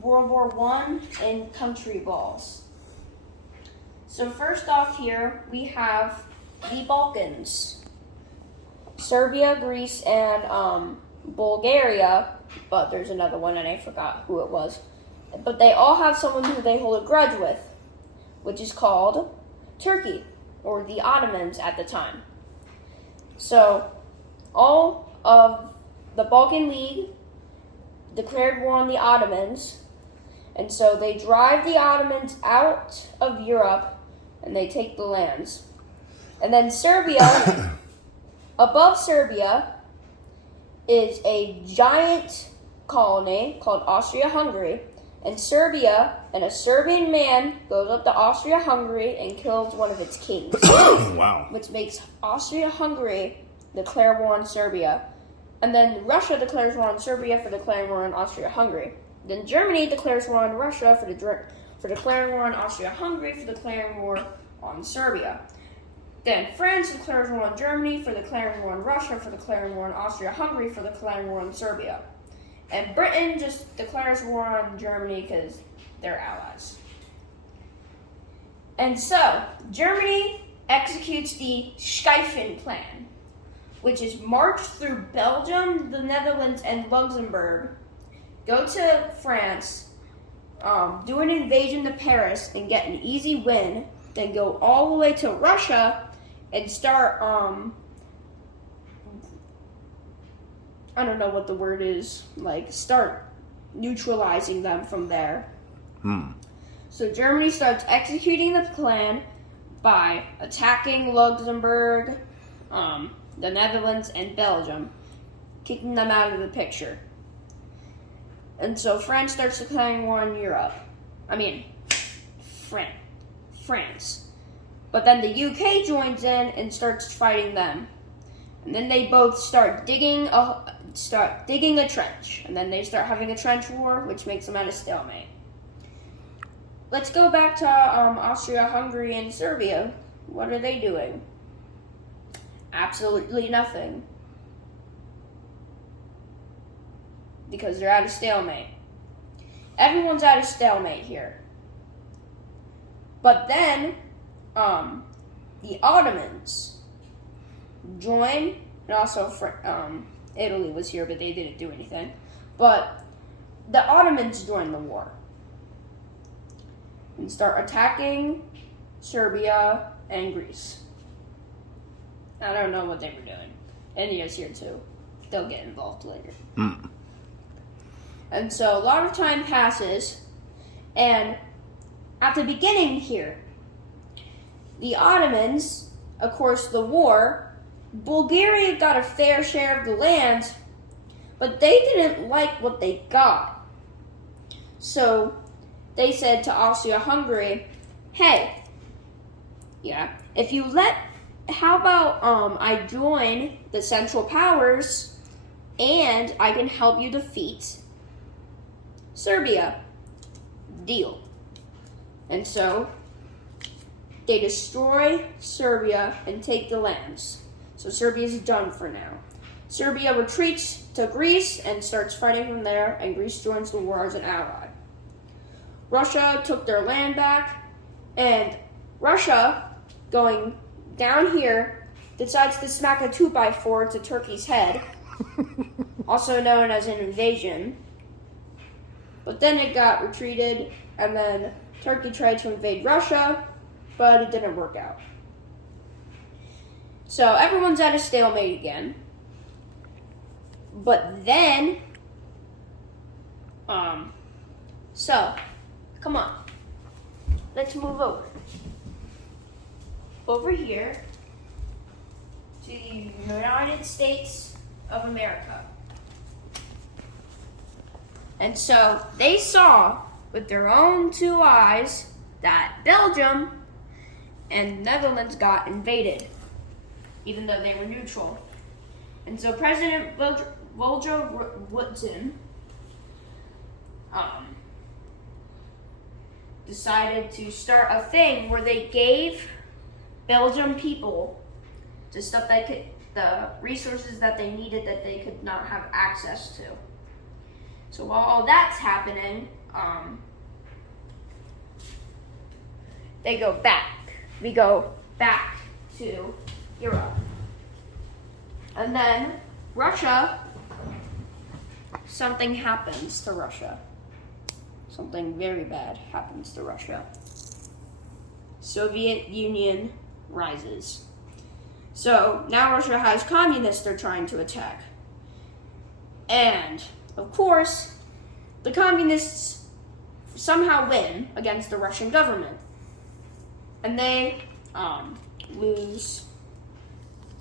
World War One and country balls. So first off here, we have the Balkans. Serbia, Greece, and Bulgaria, but there's another one and I forgot who it was. But they all have someone who they hold a grudge with, which is called Turkey, or the Ottomans at the time. So all of the Balkan League declared war on the Ottomans, and so they drive the Ottomans out of Europe and they take the lands. And then Serbia, above Serbia, is a giant colony called Austria-Hungary. And Serbia, and a Serbian man goes up to Austria-Hungary and kills one of its kings. Wow. Which makes Austria-Hungary declare war on Serbia. And then Russia declares war on Serbia for declaring war on Austria-Hungary. Then Germany declares war on Russia for declaring war on Austria-Hungary for declaring war on Serbia. Then France declares war on Germany for declaring war on Russia for declaring war on Austria-Hungary for declaring war on Serbia. And Britain just declares war on Germany because they're allies. And so, Germany executes the Schlieffen Plan, which is march through Belgium, the Netherlands, and Luxembourg, go to France, do an invasion to Paris and get an easy win, then go all the way to Russia and start, I don't know what the word is, start neutralizing them from there. So Germany starts executing the plan by attacking Luxembourg, the Netherlands, and Belgium, kicking them out of the picture. And so France starts declaring war on Europe. France. But then the UK joins in and starts fighting them. And then they both start digging a trench. And then they start having a trench war, which makes them at a stalemate. Let's go back to Austria-Hungary and Serbia. What are they doing? Absolutely nothing. Because they're at a stalemate. Everyone's at a stalemate here. But then, the Ottomans join, and also Italy was here, but they didn't do anything. But the Ottomans join the war and start attacking Serbia and Greece. I don't know what they were doing. India's here too. They'll get involved later. And so a lot of time passes, and at the beginning here, the Ottomans, of course, the war, Bulgaria got a fair share of the land, but they didn't like what they got. So they said to Austria-Hungary, hey, how about I join the Central Powers and I can help you defeat Serbia. Deal. And so they destroy Serbia and take the lands. So Serbia's done for now. Serbia retreats to Greece and starts fighting from there, and Greece joins the war as an ally. Russia took their land back, and Russia, going down here, decides to smack a 2x4 to Turkey's head, also known as an invasion. But then it got retreated, and then Turkey tried to invade Russia, but it didn't work out. So everyone's at a stalemate again. But then, come on. Let's move over. Over here to the United States of America. And so they saw with their own two eyes that Belgium and Netherlands got invaded, even though they were neutral. And so President Woodrow Wilson decided to start a thing where they gave Belgian people the resources that they needed that they could not have access to. So while all that's happening, they go back. We go back to Europe. And then Russia, something happens to Russia. Something very bad happens to Russia. Soviet Union rises. So now Russia has communists they're trying to attack. And, of course, the communists somehow win against the Russian government. And they lose,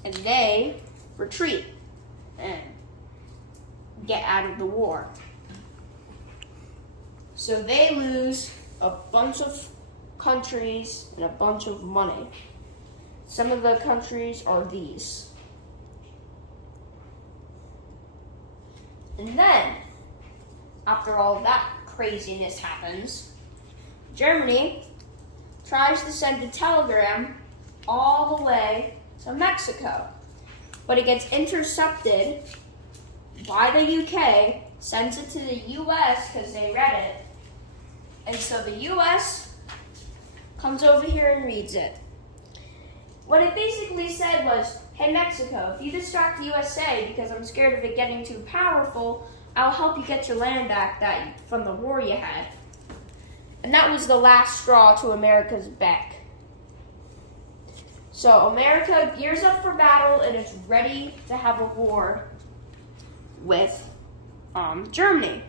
and they retreat and get out of the war. So they lose a bunch of countries and a bunch of money. Some of the countries are these. And then, after all that craziness happens, Germany tries to send a telegram all the way to Mexico. But it gets intercepted by the UK, sends it to the US because they read it. And so the US comes over here and reads it. What it basically said was, hey Mexico, if you distract the USA because I'm scared of it getting too powerful, I'll help you get your land back from the war you had. And that was the last straw to America's back. So America gears up for battle and is ready to have a war with Germany.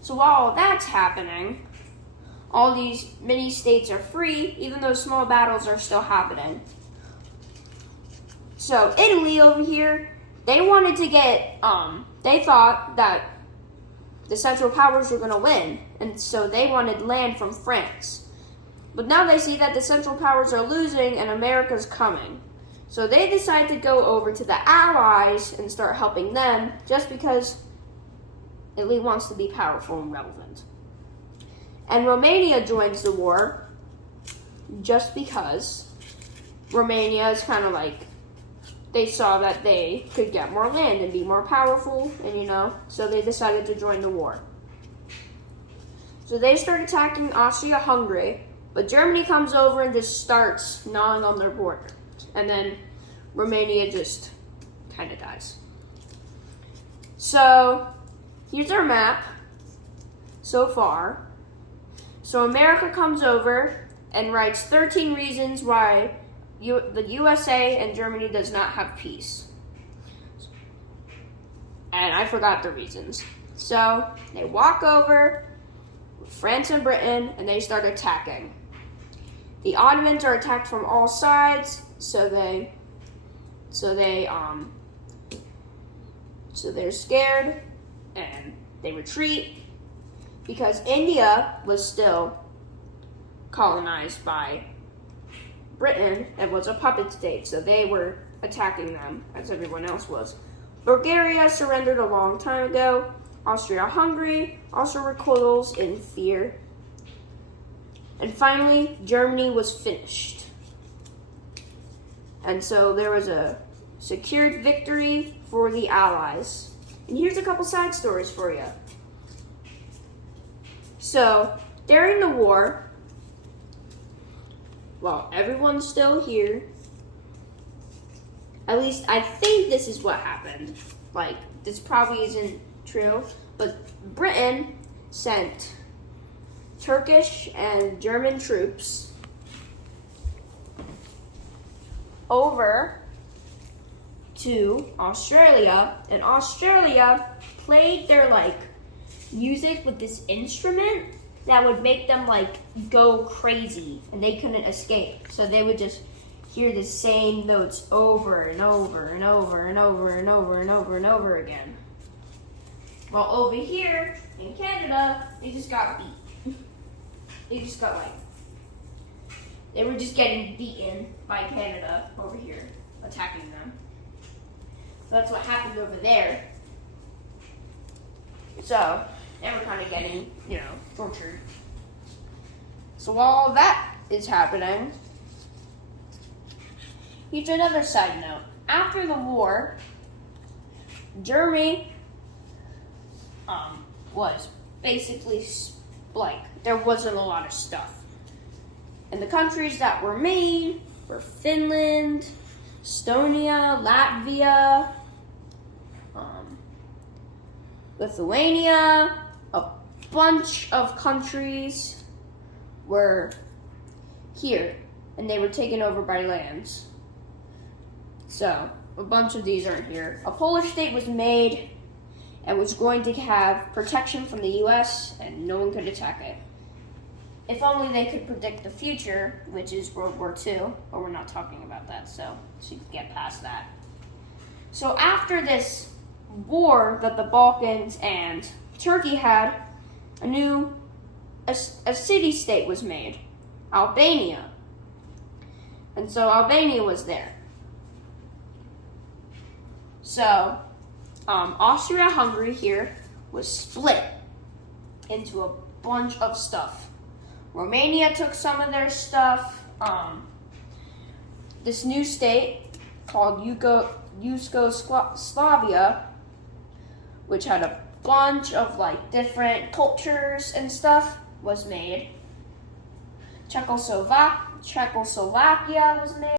So while that's happening, all these mini states are free, even though small battles are still happening. So Italy over here, they wanted to get, they thought that the Central Powers were going to win, and so they wanted land from France. But now they see that the Central Powers are losing and America's coming. So they decide to go over to the Allies and start helping them, just because Italy wants to be powerful and relevant. And Romania joins the war just because Romania is kind of like, they saw that they could get more land and be more powerful, and so they decided to join the war. So they start attacking Austria-Hungary, but Germany comes over and just starts gnawing on their border. And then Romania just kind of dies. So here's our map so far. So America comes over and writes 13 reasons why the USA and Germany does not have peace. And I forgot the reasons. So they walk over with France and Britain and they start attacking. The Ottomans are attacked from all sides, so they're scared and they retreat because India was still colonized by Britain and was a puppet state, so they were attacking them as everyone else was. Bulgaria surrendered a long time ago. Austria-Hungary also recoils in fear. And finally, Germany was finished. And so there was a secured victory for the Allies. And here's a couple side stories for you. So, during the war, while everyone's still here, at least I think this is what happened. Like, this probably isn't true, but Britain sent Turkish and German troops over to Australia, and Australia played their music with this instrument that would make them go crazy, and they couldn't escape. So they would just hear the same notes over and over and over and over and over and over and over again. Well, over here in Canada, they just got beat. They were just getting beaten by Canada over here, attacking them. So that's what happened over there. So they were kind of getting, tortured. So while all that is happening, here's another side note. After the war, Germany was basically, like, there wasn't a lot of stuff. And the countries that were made were Finland, Estonia, Latvia, Lithuania. A bunch of countries were here, and they were taken over by lands. So, a bunch of these aren't here. A Polish state was made and was going to have protection from the US, and no one could attack it. If only they could predict the future, which is World War II, but we're not talking about that, so you can get past that. So after this war that the Balkans and Turkey had, a city-state was made, Albania. And so Albania was there. So Austria-Hungary here was split into a bunch of stuff. Romania took some of their stuff. This new state called Yugoslavia, which had a bunch of like different cultures and stuff, was made. Czechoslovakia was made.